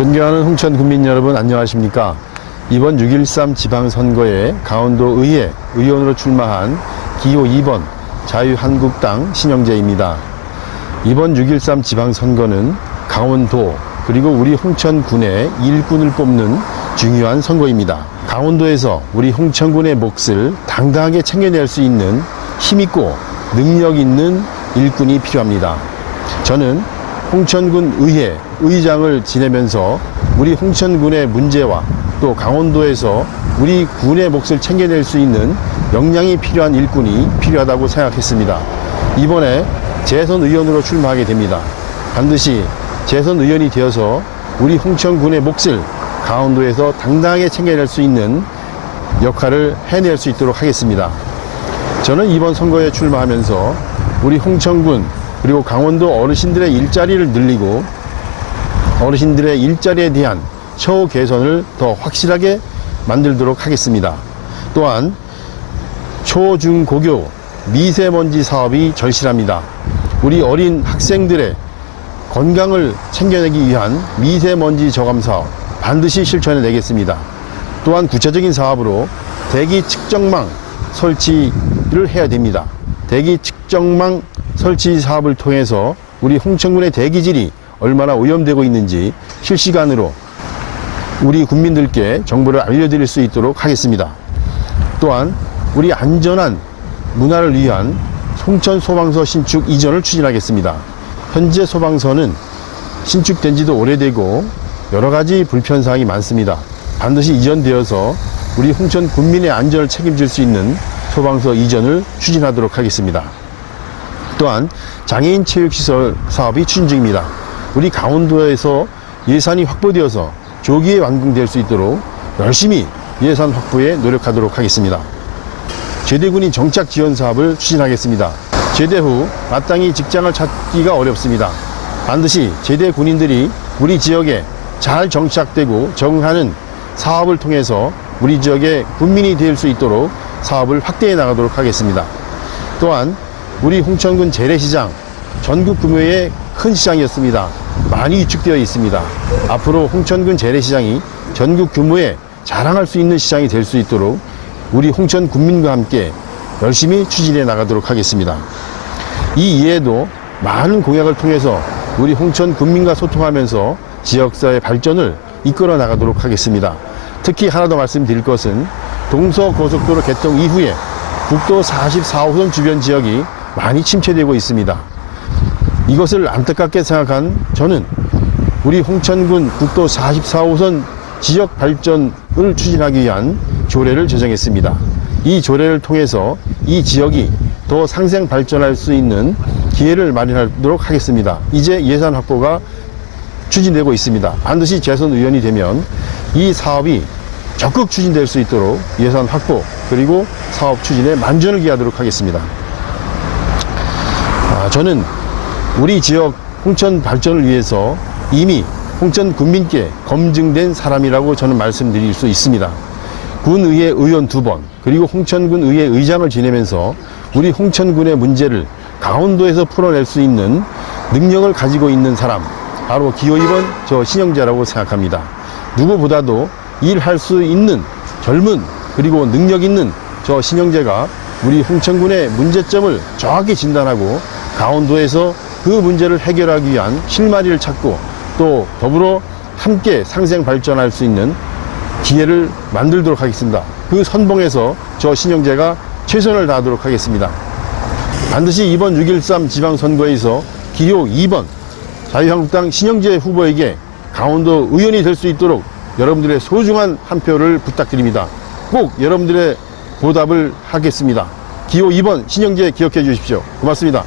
존경하는 홍천 국민 여러분 안녕하십니까? 이번 6.13 지방선거에 강원도 의회 의원으로 출마한 기호 2번 자유한국당 신영재입니다. 이번 6.13 지방선거는 강원도 그리고 우리 홍천군의 일꾼을 뽑는 중요한 선거입니다. 강원도에서 우리 홍천군의 몫을 당당하게 챙겨낼 수 있는 힘있고 능력 있는 일꾼이 필요합니다. 저는 홍천군 의회 의장을 지내면서 우리 홍천군의 문제와 또 강원도에서 우리 군의 몫을 챙겨낼 수 있는 역량이 필요한 일꾼이 필요하다고 생각했습니다. 이번에 재선 의원으로 출마하게 됩니다. 반드시 재선 의원이 되어서 우리 홍천군의 몫을 강원도에서 당당하게 챙겨낼 수 있는 역할을 해낼 수 있도록 하겠습니다. 저는 이번 선거에 출마하면서 우리 홍천군 그리고 강원도 어르신들의 일자리를 늘리고 어르신들의 일자리에 대한 처우 개선을 더 확실하게 만들도록 하겠습니다. 또한 초, 중, 고교 미세먼지 사업이 절실합니다. 우리 어린 학생들의 건강을 챙겨내기 위한 미세먼지 저감 사업 반드시 실천해 내겠습니다. 또한 구체적인 사업으로 대기 측정망 설치를 해야 됩니다. 대기 측정망 설치 사업을 통해서 우리 홍천군의 대기질이 얼마나 오염되고 있는지 실시간으로 우리 국민들께 정보를 알려드릴 수 있도록 하겠습니다. 또한 우리 안전한 문화를 위한 송천 소방서 신축 이전을 추진하겠습니다. 현재 소방서는 신축된 지도 오래되고 여러 가지 불편 사항이 많습니다. 반드시 이전되어서 우리 홍천 군민의 안전을 책임질 수 있는 소방서 이전을 추진하도록 하겠습니다. 또한 장애인 체육시설 사업이 추진 중입니다. 우리 강원도에서 예산이 확보되어서 조기에 완공될 수 있도록 열심히 예산 확보에 노력하도록 하겠습니다. 제대군인 정착 지원 사업을 추진하겠습니다. 제대 후 마땅히 직장을 찾기가 어렵습니다. 반드시 제대 군인들이 우리 지역에 잘 정착되고 적응하는 사업을 통해서 우리 지역의 군민이 될 수 있도록 사업을 확대해 나가도록 하겠습니다. 또한 우리 홍천군 재래시장 전국 규모의 큰 시장이었습니다. 많이 위축되어 있습니다. 앞으로 홍천군 재래시장이 전국 규모의 자랑할 수 있는 시장이 될 수 있도록 우리 홍천 군민과 함께 열심히 추진해 나가도록 하겠습니다. 이 이외에도 많은 공약을 통해서 우리 홍천 군민과 소통하면서 지역사회 발전을 이끌어 나가도록 하겠습니다. 특히 하나 더 말씀드릴 것은 동서고속도로 개통 이후에 국도 44호선 주변 지역이 많이 침체되고 있습니다. 이것을 안타깝게 생각한 저는 우리 홍천군 국도 44호선 지역 발전을 추진하기 위한 조례를 제정했습니다. 이 조례를 통해서 이 지역이 더 상생 발전할 수 있는 기회를 마련하도록 하겠습니다. 이제 예산 확보가 추진되고 있습니다. 반드시 재선 의원이 되면 이 사업이 적극 추진될 수 있도록 예산 확보 그리고 사업 추진에 만전을 기하도록 하겠습니다. 아, 저는 우리 지역 홍천 발전을 위해서 이미 홍천 군민께 검증된 사람이라고 저는 말씀드릴 수 있습니다. 군의회 의원 두 번, 그리고 홍천군 의회 의장을 지내면서 우리 홍천군의 문제를 강원도에서 풀어낼 수 있는 능력을 가지고 있는 사람, 바로 기호 2번 저 신영재라고 생각합니다. 누구보다도 일할 수 있는 젊은 그리고 능력 있는 저 신영재가 우리 홍천군의 문제점을 정확히 진단하고 강원도에서 그 문제를 해결하기 위한 실마리를 찾고 또 더불어 함께 상생 발전할 수 있는 기회를 만들도록 하겠습니다. 그 선봉에서 저 신영재가 최선을 다하도록 하겠습니다. 반드시 이번 6.13 지방선거에서 기호 2번 자유한국당 신영재 후보에게 강원도 의원이 될 수 있도록 여러분들의 소중한 한 표를 부탁드립니다. 꼭 여러분들의 보답을 하겠습니다. 기호 2번 신영재 기억해 주십시오. 고맙습니다.